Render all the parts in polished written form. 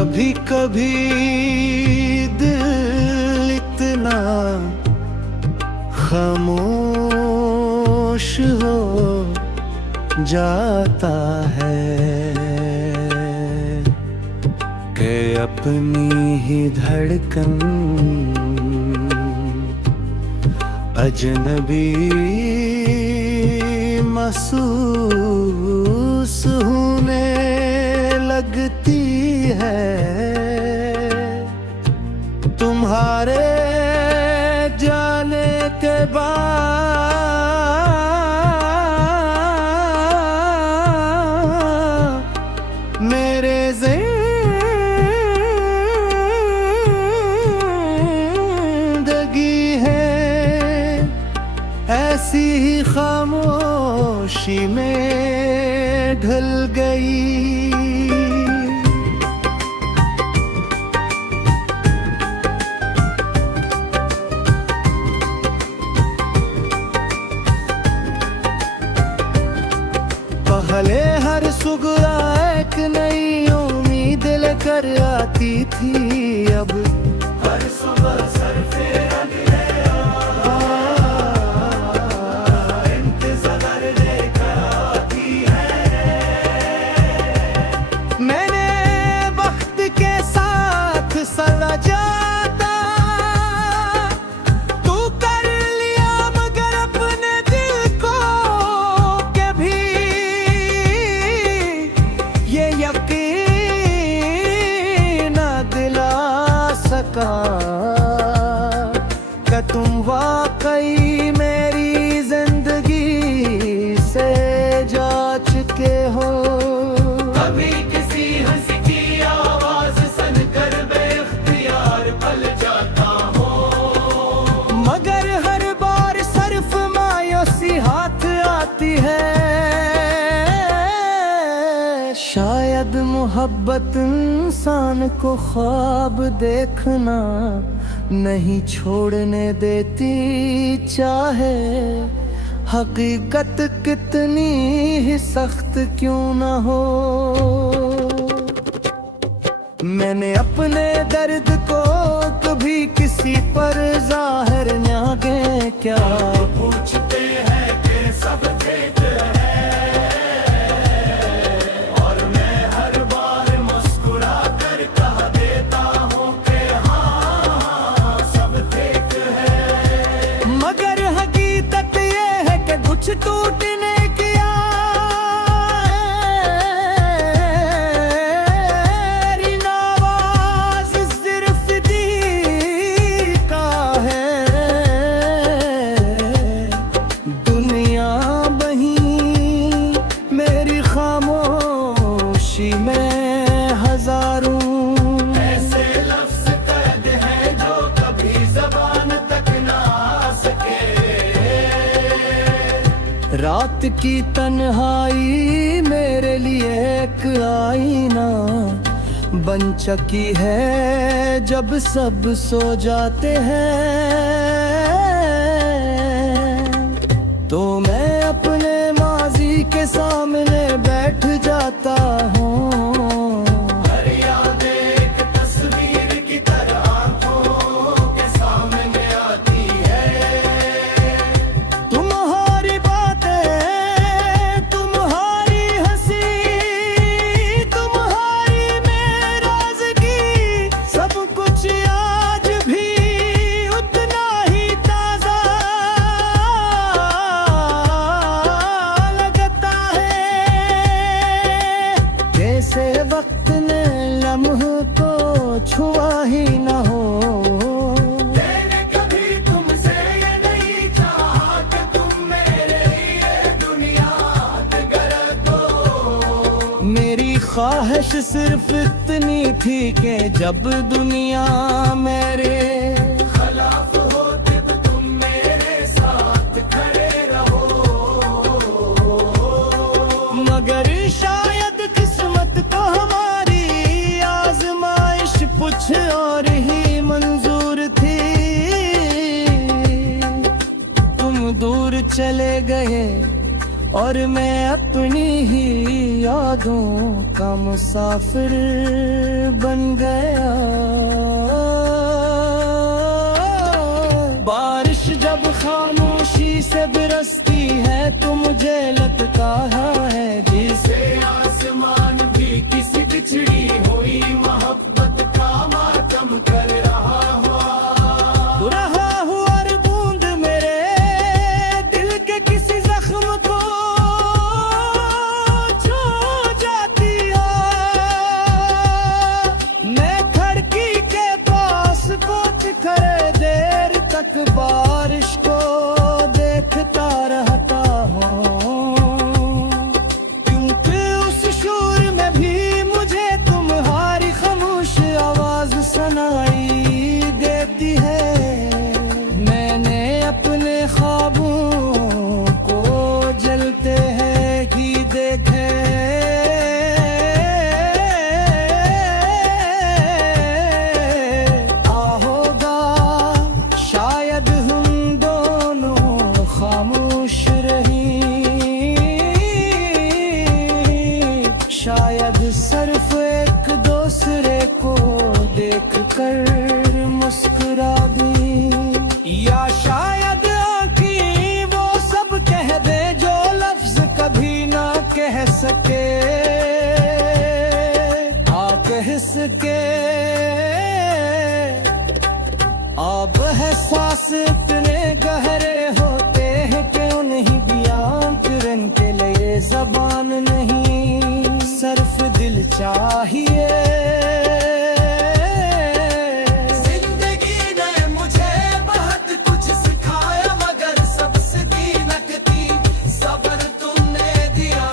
कभी कभी दिल इतना खामोश हो जाता है कि अपनी ही धड़कन अजनबी महसूस होने लगती है। तुम्हारे जाने के बाद मेरे जिंदगी है ऐसी ही खामोशी में ढल गई। पहले हर सुगरा एक नई उम्मीद लेकर आती थी, अब हर सुबह सर पे रंग इंतजार लेकर आती है। मैंने वक्त के साथ सला जाता तू कर लिया, मगर अपने दिल को कभी ये यकीन न दिला सका कि तुम वाकई मेरी जिंदगी से जा चुके हो। कभी किसी हंसी की आवाज सुनकर बेख्तियार पल जाता हूँ, मगर हर बार सिर्फ मायूसी हाथ आती है। शायद मोहब्बत इंसान को ख्वाब देखना नहीं छोड़ने देती, चाहे हकीकत कितनी ही सख्त क्यों न हो। मैंने अपने दर्द को कभी किसी पर जाहिर न किया क्या। पूछते हैं कि सब ठीक है, और मैं हर बार मुस्कुरा कर कह देता हूँ कि हाँ सब ठीक है। मगर हकीकत ये है कि कुछ टूटने की आवाज़ सिर्फ दिल का है। दुनिया बही मेरी खामोशी में हजारों ऐसे लफ्ज कैद हैं जो कभी ज़बान तक ना आ सके। रात की तन्हाई मेरे लिए एक आईना बन चुकी है। जब सब सो जाते हैं तो मैं अपने माजी के सामने बैठ जाता हूँ। हर याद एक तस्वीर की तरह आंखों के सामने आती है। तुम्हारी बातें, तुम्हारी हंसी, तुम्हारी नाराज़गी, सब कुछ आज भी उतना ही ताज़ा लगता है। जैसे वक्त ने लम्हों को छुआ ही न हो। मैंने कभी तुमसे ये नहीं चाहा कि तुम मेरे लिए दुनिया कर दो। मेरी ख्वाहिश सिर्फ इतनी थी कि जब दुनिया मेरे खिलाफ हो तब तुम मेरे साथ खड़े रहो। मगर शायद किस्मत को हमारी आजमाइश कुछ और ही मंजूर थी। तुम दूर चले गए और मैं अपनी ही यादों का मुसाफिर बन गया। बारिश जब खामोशी से बरसती है तो मुझे लगता है जिसे आसमान भी किसी बिछड़ी हुई मोहब्बत का मातम कर रहा हूँ हर बूंद मेरे दिल के किसी जख्म को छू जाती है। मैं खिड़की के पास पहुंच कर देर तक बारिश को देखता रहता हूँ, क्योंकि उस शोर में भी मुझे तुम्हारी खामोश आवाज सुनाई देती है। मैंने अपने ख्वाबों को जलते हैं ही देखे, होगा शायद हम दोनों खामोश रही, शायद सिर्फ एक दूसरे को देख कर मुस्कुरा दी, या शायद आँखें वो सब कह दे जो लफ्ज कभी ना कह सके, कह सके। अब एहसास इतने गहरे होते हैं कि उन्हीं बयां करने के लिए ज़बान नहीं, सिर्फ दिल चाहिए। जिंदगी ने मुझे बहुत कुछ सिखाया मगर सबसे लगती सब्र तुमने दिया।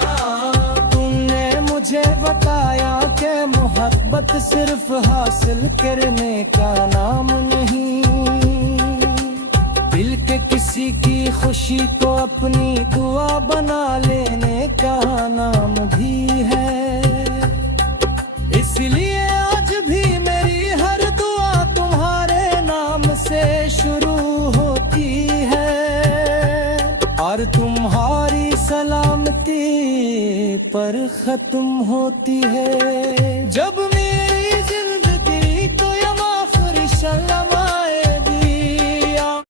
तुमने मुझे बताया कि मोहब्बत सिर्फ हासिल करने का नाम नहीं, दिल के किसी की खुशी को अपनी दुआ बना लेने का नाम भी है। इसलिए आज भी मेरी हर दुआ तुम्हारे नाम से शुरू होती है और तुम्हारी सलामती पर खत्म होती है। जब मेरी जिंदगी को ये आखिरी सलाम